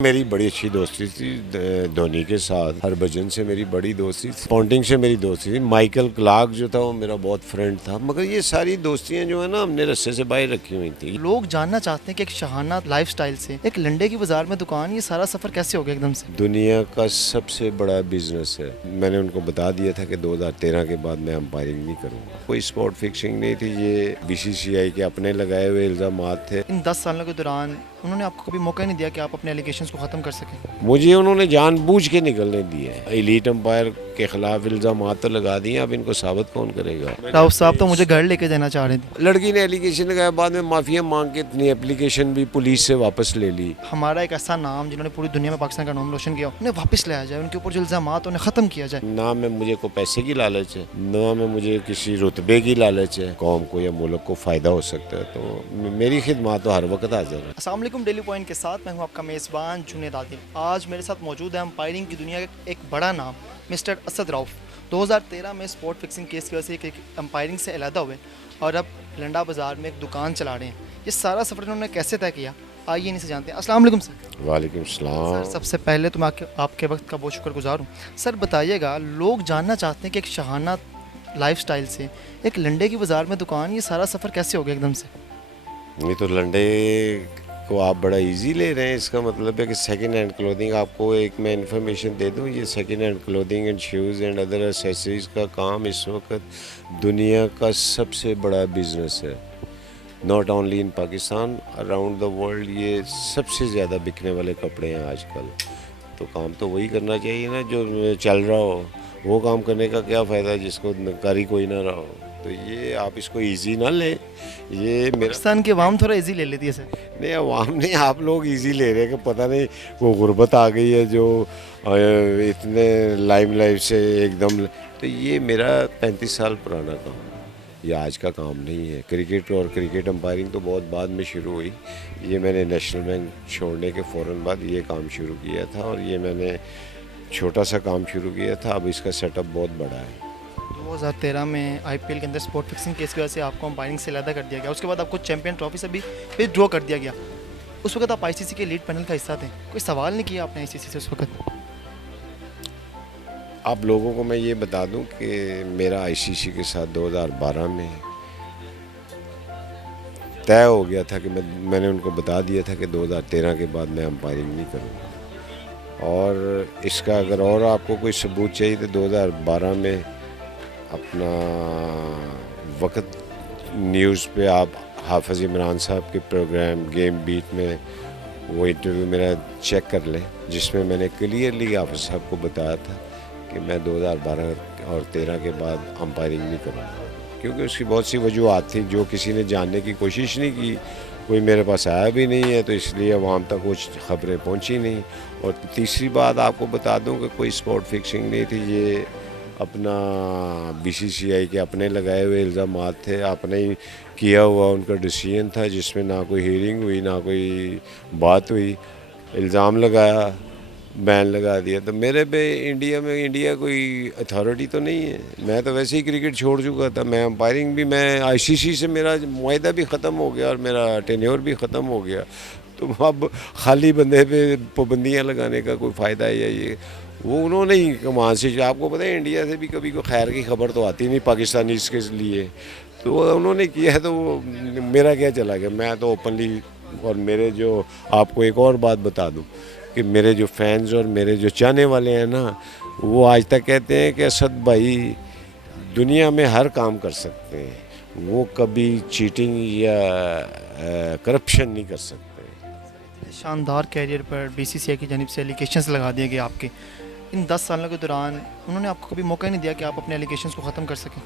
मेरी बड़ी अच्छी दोस्ती थी धोनी के साथ। हरभजन से मेरी बड़ी दोस्ती थी, पॉन्टिंग से मेरी दोस्ती थी, माइकल क्लार्क जो था वो मेरा बहुत फ्रेंड था। मगर ये सारी दोस्तियां जो है ना हमने रस्से से बाहर रखी हुई थी। लोग जानना चाहते हैं कि एक शहाना लाइफस्टाइल से एक लंडे की बाजार में दुकान, ये सारा सफर कैसे हो गया एकदम से? दुनिया का सबसे बड़ा बिजनेस है। मैंने उनको बता दिया था कि 2013 के बाद मैं अंपायरिंग नहीं करूँगा। कोई स्पॉट फिक्सिंग नहीं थी, ये बीसीसीआई के अपने लगाए हुए इल्जामात थे। इन 10 सालों के दौरान उन्होंने आपको कभी मौका नहीं दिया कि आप अपने एलिगेशंस को ख़त्म कर सकें? मुझे उन्होंने जानबूझ के निकलने दिए है। एलीट अंपायर के खिलाफ इल्जामात तो लगा दिए, अब इनको साबित कौन करेगा। राउफ साहब तो मुझे घर लेके जाना चाह रहे थे। लड़की ने एलिगेशन लगाया, बाद में माफिया मांग के इतनी एप्लीकेशन भी पुलिस से वापस ले ली। हमारा एक ऐसा नाम जिन्होंने पूरी दुनिया में पाकिस्तान का नाम रोशन किया, उन्हें वापस लाया जाए, उनके ऊपर जो इल्जामात उन्हें ख़त्म किया जाए। ना में मुझे को पैसे की लालच है, ना में मुझे किसी रुतबे की लालच है। कौम को या मुल्क को फ़ायदा हो सकता है तो मेरी खिदमत तो हर वक्त हाजिर है। अस्सलाम वालेकुम, डेली पॉइंट के साथ मैं हूं आपका मेज़बान जुनेद आदिल। आज मेरे साथ मौजूद है अंपायरिंग की दुनिया का एक बड़ा नाम मिस्टर असद रऊफ। 2013 में स्पॉट फिक्सिंग केस की वजह से अंपायरिंग से अलहदा हुए और अब लंडा बाज़ार में एक दुकान चला रहे हैं। ये सारा सफ़र इन्होंने कैसे तय किया, आइए इनसे जानते हैं। अस्सलाम वालेकुम सर। वालेकुम सर, सलाम। सबसे पहले तो मैं आपके वक्त का बहुत शुक्रगुजार हूँ। सर बताइएगा, लोग जानना चाहते हैं कि एक शहाना लाइफस्टाइल से एक लंडे की बाज़ार में दुकान, ये सारा सफ़र कैसे हो गया एकदम से? ये तो लंडे को आप बड़ा इजी ले रहे हैं। इसका मतलब है कि सेकंड हैंड क्लोथिंग, आपको एक मैं इन्फॉर्मेशन दे दूं, ये second hand clothing and shoes and other accessories का काम इस वक्त दुनिया का सबसे बड़ा बिजनेस है। Not only in Pakistan, around the world ये सबसे ज़्यादा बिकने वाले कपड़े हैं आजकल। तो काम तो वही करना चाहिए ना जो चल रहा हो। वो काम करने का क्या फ़ायदा जिसको कारी कोई ना रहा हो। तो ये आप इसको इजी ना लें। ये मेरा पाकिस्तान की आवाम थोड़ा इजी ले लेती है सर। नहीं, अवाम नहीं, आप लोग इजी ले रहे हैं कि पता नहीं वो गुर्बत आ गई है जो इतने लाइमलाइट से एकदम। तो ये मेरा 35 साल पुराना काम है, ये आज का काम नहीं है। क्रिकेट और क्रिकेट अंपायरिंग तो बहुत बाद में शुरू हुई। ये मैंने नेशनल बैंक छोड़ने के फ़ौरन बाद ये काम शुरू किया था और ये मैंने छोटा सा काम शुरू किया था। अब इसका सेटअप बहुत बड़ा है। 2013 में आईपीएल के अंदर स्पॉट फिक्सिंग केस की वजह से आपको अंपायरिंग से अलहदा कर दिया गया। उसके बाद आपको चैंपियन ट्रॉफी से भी विथड्रॉ कर दिया गया। उस वक्त आप आईसीसी के लीड पैनल का हिस्सा थे, कोई सवाल नहीं किया आपने आईसीसी से उस वक्त? आप लोगों को मैं ये बता दूं कि मेरा आईसीसी के साथ 2012 में तय हो गया था कि मैंने उनको बता दिया था कि 2013 के बाद मैं अंपायरिंग नहीं करूँगा। और इसका अगर और आपको कोई सबूत चाहिए तो 2012 में अपना वक्त न्यूज़ पे आप हाफिज़ इमरान साहब के प्रोग्राम गेम बीट में वो इंटरव्यू मेरा चेक कर लें, जिसमें मैंने क्लियरली हाफिज़ साहब को बताया था कि मैं 2012 और 13 के बाद अंपायरिंग नहीं करूँगा। क्योंकि उसकी बहुत सी वजूहत थी जो किसी ने जानने की कोशिश नहीं की, कोई मेरे पास आया भी नहीं है, तो इसलिए अवाम तक कुछ खबरें पहुँची नहीं। और तीसरी बात आपको बता दूँ कि कोई स्पॉट फिक्सिंग नहीं थी, ये अपना बीसीसीआई के अपने लगाए हुए इल्ज़ामात थे, अपने ही किया हुआ उनका डिसीजन था, जिसमें ना कोई हियरिंग हुई ना कोई बात हुई। इल्ज़ाम लगाया, बैन लगा दिया। तो मेरे पे इंडिया कोई अथॉरिटी तो नहीं है। मैं तो वैसे ही क्रिकेट छोड़ चुका था। मैं अंपायरिंग भी, मैं आईसीसी से मेरा मुआहदा भी ख़त्म हो गया और मेरा टेन्योर भी ख़त्म हो गया। तो अब खाली बंदे पे पाबंदियाँ लगाने का कोई फ़ायदा है? या ये वो उन्होंने ही कमान से, आपको पता है इंडिया से भी कभी कोई खैर की खबर तो आती नहीं पाकिस्तानी के लिए। तो उन्होंने किया है तो वो मेरा क्या चला गया। मैं तो ओपनली, और मेरे जो आपको एक और बात बता दूं कि मेरे जो फैंस और मेरे जो चाहने वाले हैं ना, वो आज तक कहते हैं कि असद भाई दुनिया में हर काम कर सकते हैं, वो कभी चीटिंग या करप्शन नहीं कर सकते। शानदार कैरियर पर बीसीसीआई की जानिब से एलिगेशंस लगा दिए गए आपके। इन 10 सालों के दौरान उन्होंने आपको कभी मौका नहीं दिया कि आप अपने एलिगेशंस को ख़त्म कर सकें?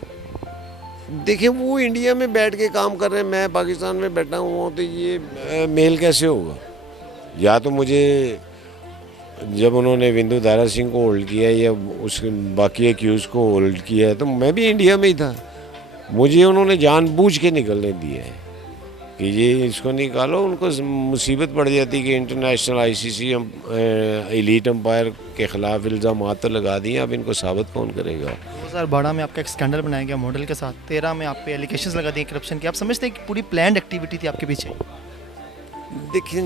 देखिए, वो इंडिया में बैठ के काम कर रहे हैं, मैं पाकिस्तान में बैठा हुआ हूँ, तो ये मेल कैसे होगा? या तो मुझे जब उन्होंने विंदु दारा सिंह को होल्ड किया या उस बाकी एक्यूज़ को होल्ड किया है तो मैं भी इंडिया में ही था। मुझे उन्होंने जानबूझ के निकलने दिया है कि ये इसको निकालो। उनको मुसीबत पड़ जाती कि इंटरनेशनल आईसीसी एलीट अंपायर के ख़िलाफ़ इल्ज़ामात तो लगा दिए, अब इनको साबित कौन करेगा। 2012 में आपका एक स्कैंडल बनाया गया मॉडल के साथ, 13 में आप पे एलिगेशंस लगा दिए करप्शन की। आप समझते हैं कि पूरी प्लान्ड एक्टिविटी थी आपके पीछे? देखिए,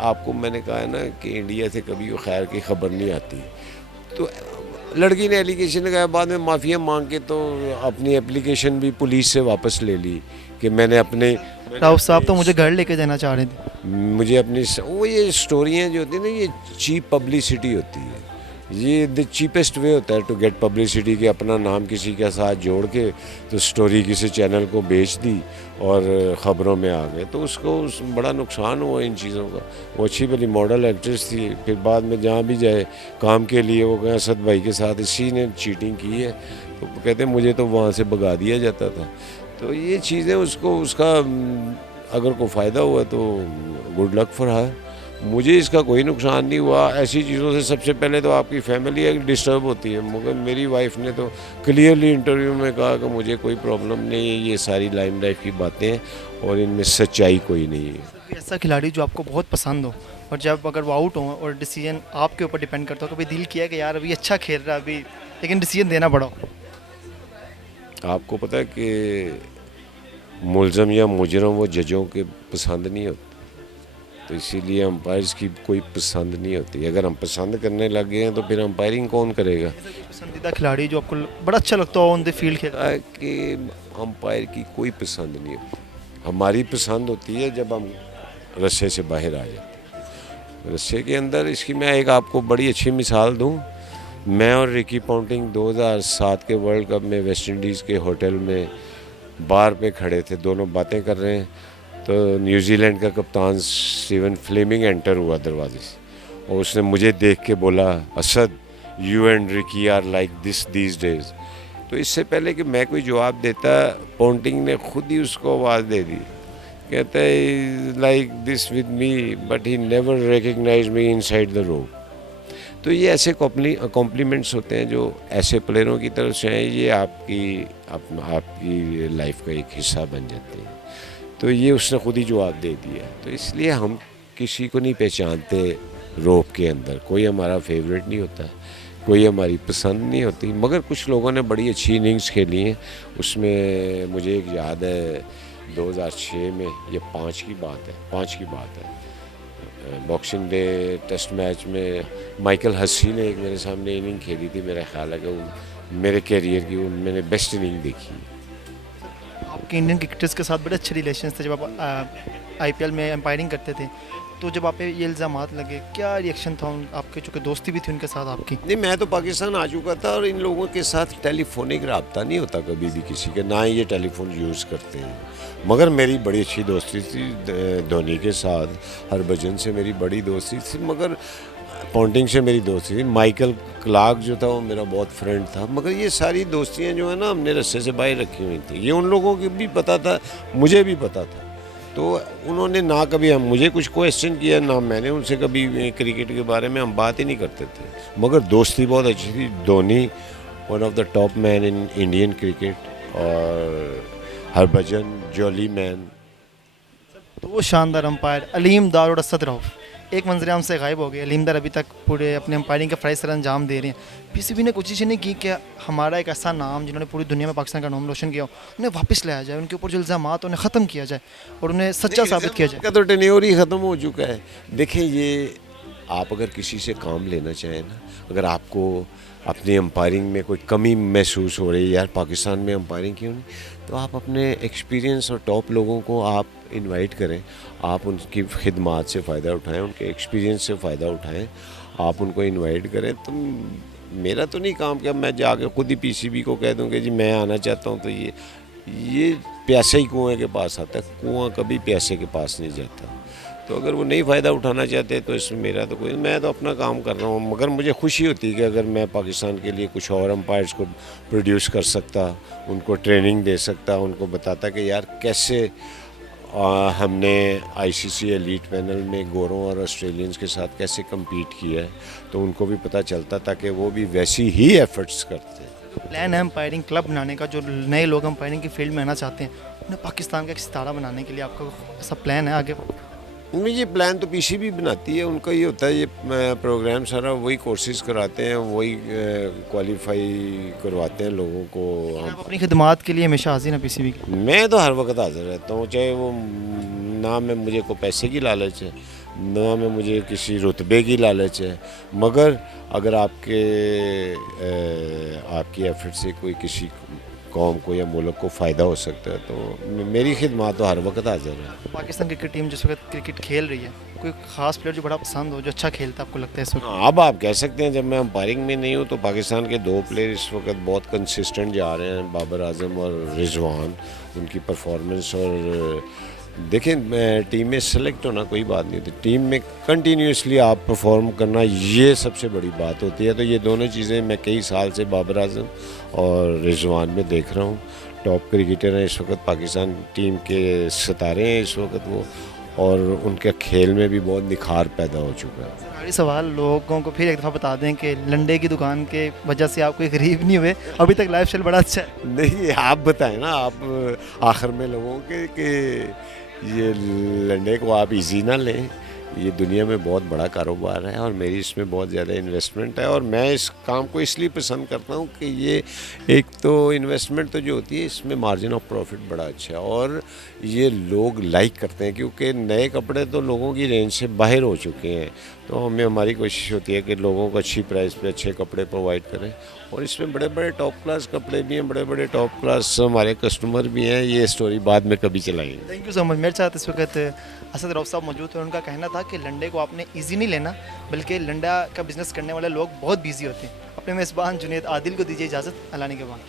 आपको मैंने कहा है ना कि इंडिया से कभी वो खैर की खबर नहीं आती। तो लड़की ने एलिगेशन लगाया, बाद में माफ़िया मांग के तो अपनी एप्लीकेशन भी पुलिस से वापस ले ली कि मैंने राउफ साहब तो मुझे घर लेके जाना चाह रहे थे। मुझे अपनी वो ये स्टोरियाँ जो होती हैं ना, ये चीप पब्लिसिटी होती है। ये द चीपेस्ट वे होता है टू गेट पब्लिसिटी, कि अपना नाम किसी के साथ जोड़ के तो स्टोरी किसी चैनल को बेच दी और ख़बरों में आ गए, तो उसको बड़ा नुकसान हुआ इन चीज़ों का। वो अच्छी भली मॉडल एक्ट्रेस थी, फिर बाद में जहाँ भी जाए काम के लिए वो कहें असद भाई के साथ इसी ने चीटिंग की है, तो कहते मुझे तो वहाँ से भगा दिया जाता था। तो ये चीज़ें उसका अगर कोई फ़ायदा हुआ तो गुड लक फॉर हर। मुझे इसका कोई नुकसान नहीं हुआ। ऐसी चीज़ों से सबसे पहले तो आपकी फैमिली एक डिस्टर्ब होती है, मगर मेरी वाइफ ने तो क्लियरली इंटरव्यू में कहा कि मुझे कोई प्रॉब्लम नहीं है, ये सारी लाइम लाइफ की बातें हैं और इनमें सच्चाई कोई नहीं है। कोई ऐसा खिलाड़ी जो आपको बहुत पसंद हो और जब अगर वो आउट हो और डिसीजन आपके ऊपर डिपेंड करता हो, कभी दिल किया कि यार अभी अच्छा खेल रहा है अभी, लेकिन डिसीजन देना पड़ा हो? आपको पता है कि मुलज़म या मुजरम वो जजों के पसंद नहीं होते, तो इसीलिए अंपायर्स की कोई पसंद नहीं होती। अगर हम पसंद करने लग गए हैं तो फिर अंपायरिंग कौन करेगा? ऐसा कोई पसंदीदा खिलाड़ी जो आपको बड़ा अच्छा लगता हो ऑन द फील्ड खेल? कि अंपायर की कोई पसंद नहीं होती। हमारी पसंद होती है जब हम रस्से से बाहर आ जाते हैं। रस्से के अंदर इसकी मैं एक आपको बड़ी अच्छी मिसाल दूं। मैं और रिकी पॉन्टिंग 2007 के वर्ल्ड कप में वेस्ट इंडीज़ के होटल में बार पे खड़े थे, दोनों बातें कर रहे हैं, तो न्यूजीलैंड का कप्तान स्टीवन फ्लेमिंग एंटर हुआ दरवाजे से और उसने मुझे देख के बोला, Asad you and Ricky are like this these days. तो इससे पहले कि मैं कोई जवाब देता, पॉन्टिंग ने खुद ही उसको आवाज़ दे दी, कहता है like this with me but he never recognize me inside the row. तो ये ऐसे कॉम्प्लीमेंट्स होते हैं जो ऐसे प्लेयरों की तरफ से हैं, ये आपकी लाइफ का एक हिस्सा बन जाते हैं। तो ये उसने खुद ही जवाब दे दिया। तो इसलिए हम किसी को नहीं पहचानते रोप के अंदर, कोई हमारा फेवरेट नहीं होता, कोई हमारी पसंद नहीं होती, मगर कुछ लोगों ने बड़ी अच्छी इनिंग्स खेली हैं। उसमें मुझे एक याद है 2006 में, ये 5 की बात है, बॉक्सिंग डे टेस्ट मैच में माइकल हसी ने एक मेरे सामने इनिंग खेली थी। मेरा ख्याल है कि वो मेरे कैरियर की वो मैंने बेस्ट इनिंग देखी। आपके इंडियन क्रिकेटर्स के साथ बड़े अच्छे रिलेशन थे जब आप आईपीएल में एम्पायरिंग करते थे, तो जब आप पे ये इल्ज़ामात लगे क्या रिएक्शन था आपके, चूँकि दोस्ती भी थी उनके साथ आपकी? नहीं, मैं तो पाकिस्तान आ चुका था और इन लोगों के साथ टेलीफोनिक रब्ता नहीं होता कभी भी किसी का, ना ही ये टेलीफोन यूज़ करते हैं। मगर मेरी बड़ी अच्छी दोस्ती थी धोनी के साथ, हरभजन से मेरी बड़ी दोस्ती थी, मगर पॉन्टिंग से मेरी दोस्ती थी। माइकल क्लार्क जो था वो मेरा बहुत फ्रेंड था। मगर ये सारी दोस्तियाँ जो है ना हमने रस्से से बाहर रखी हुई थी, ये उन लोगों को भी पता था, मुझे भी पता था। तो उन्होंने ना कभी हम मुझे कुछ क्वेश्चन किया, ना मैंने उनसे कभी क्रिकेट के बारे में हम बात ही नहीं करते थे। मगर दोस्ती बहुत अच्छी थी। Dhoni one of the top man in Indian cricket और हरभजन जॉली मैन। तो वो शानदार अंपायर अलीम दार और असद रऊफ एक मंजरेआम से गायब हो गए। अलीम दार अभी तक पूरे अपने अंपायरिंग के फ़राइज़ सर अंजाम दे रहे हैं। पीसीबी ने कोशिश नहीं की कि हमारा एक ऐसा नाम जिन्होंने पूरी दुनिया में पाकिस्तान का नाम रोशन किया उन्हें वापस लाया जाए, उनके ऊपर जो इल्ज़ामात उन्हें ख़त्म किया जाए और उन्हें सच्चा साबित किया जाए? का तो टेन्योर ही ख़त्म हो चुका है। देखें, ये आप अगर किसी से काम लेना चाहें ना, अगर आपको अपनी अंपायरिंग में कोई कमी महसूस हो रही है, यार पाकिस्तान में अंपायरिंग क्यों नहीं, तो आप अपने एक्सपीरियंस और टॉप लोगों को आप इनवाइट करें, आप उनकी खिदमात से फ़ायदा उठाएं, उनके एक्सपीरियंस से फ़ायदा उठाएं, आप उनको इनवाइट करें। तो मेरा तो नहीं काम कि मैं जाके खुद ही पीसीबी को कह दूँ कि जी मैं आना चाहता हूँ, तो ये प्यासे ही कुएँ के पास आता है, कुआँ कभी प्यासे के पास नहीं जाता। तो अगर वो नहीं फ़ायदा उठाना चाहते तो इसमें मेरा तो कोई, मैं तो अपना काम कर रहा हूँ। मगर मुझे खुशी होती है कि अगर मैं पाकिस्तान के लिए कुछ और अंपायर्स को प्रोड्यूस कर सकता, उनको ट्रेनिंग दे सकता, उनको बताता कि यार कैसे हमने आईसीसी एलीट पैनल में गोरों और ऑस्ट्रेलियंस के साथ कैसे कम्पीट किया है, तो उनको भी पता चलता था कि वो भी वैसी ही एफर्ट्स करते हैं। प्लान है अंपायरिंग क्लब बनाने का, जो नए लोग अंपायरिंग की फील्ड में आना चाहते हैं उन्हें पाकिस्तान का एक सितारा बनाने के लिए आपका ऐसा प्लान है आगे? नहीं, ये प्लान तो पीसीबी बनाती है, उनका ये होता है, ये प्रोग्राम सारा वही कोर्सेज कराते हैं, वही क्वालिफाई करवाते हैं लोगों को। आप अपनी खिदमात के लिए हमेशा हाजिर हैं पीसीबी की? मैं तो हर वक्त हाजिर रहता हूँ, चाहे वो ना में मुझे कोई पैसे की लालच है, ना में मुझे किसी रुतबे की लालच है, मगर अगर आपकी एफर्ट से कोई किसी कौम को या मुल्क को फ़ायदा हो सकता है तो मेरी खिदमत तो हर वक्त हाजिर है। पाकिस्तान क्रिकेट टीम जिस वक्त क्रिकेट खेल रही है, कोई खास प्लेयर जो बड़ा पसंद हो, जो अच्छा खेलता है आपको लगता है इस वक्त? हाँ, अब आप कह सकते हैं, जब मैं अंपायरिंग में नहीं हूँ तो पाकिस्तान के 2 प्लेयर इस वक्त बहुत कंसिस्टेंट जा रहे हैं, बाबर आजम और रिजवान। उनकी परफॉर्मेंस और देखें, टीम में सेलेक्ट होना कोई बात नहीं होती, टीम में कंटिन्यूसली आप परफॉर्म करना ये सबसे बड़ी बात होती है। तो ये दोनों चीज़ें मैं कई साल से बाबर आजम और रिजवान में देख रहा हूँ। टॉप क्रिकेटर हैं इस वक्त, पाकिस्तान टीम के सितारे हैं इस वक्त वो, और उनके खेल में भी बहुत निखार पैदा हो चुका है। सरकारी सवाल लोगों को फिर एक दफ़ा बता दें कि लंडे की दुकान के वजह से आप कोई गरीब नहीं हुए, अभी तक लाइफ स्टाइल बड़ा अच्छा है। नहीं, आप बताएं ना, आप आखिर में लोगों के कि ये लंडे को आप इजी ना लें। ये दुनिया में बहुत बड़ा कारोबार है और मेरी इसमें बहुत ज़्यादा इन्वेस्टमेंट है, और मैं इस काम को इसलिए पसंद करता हूँ कि ये एक तो इन्वेस्टमेंट तो जो होती है इसमें मार्जिन ऑफ प्रॉफिट बड़ा अच्छा है, और ये लोग लाइक करते हैं क्योंकि नए कपड़े तो लोगों की रेंज से बाहर हो चुके हैं। तो हमारी कोशिश होती है कि लोगों को अच्छी प्राइस पे अच्छे कपड़े प्रोवाइड करें, और इसमें बड़े बड़े टॉप क्लास कपड़े भी हैं, बड़े बड़े टॉप क्लास हमारे कस्टमर भी हैं। ये स्टोरी बाद में कभी चलाएंगे। Thank you so much. मेरे साथ इस वक्त असद रऊफ साहब मौजूद थे। उनका कहना था कि लंडे को आपने ईजी नहीं लेना, बल्कि लंडा का बिज़नेस करने वाले लोग बहुत बिजी होते हैं। अपने मेज़बान जुनैद आदिल को दीजिए इजाज़त। अल्लाह ने के बाद।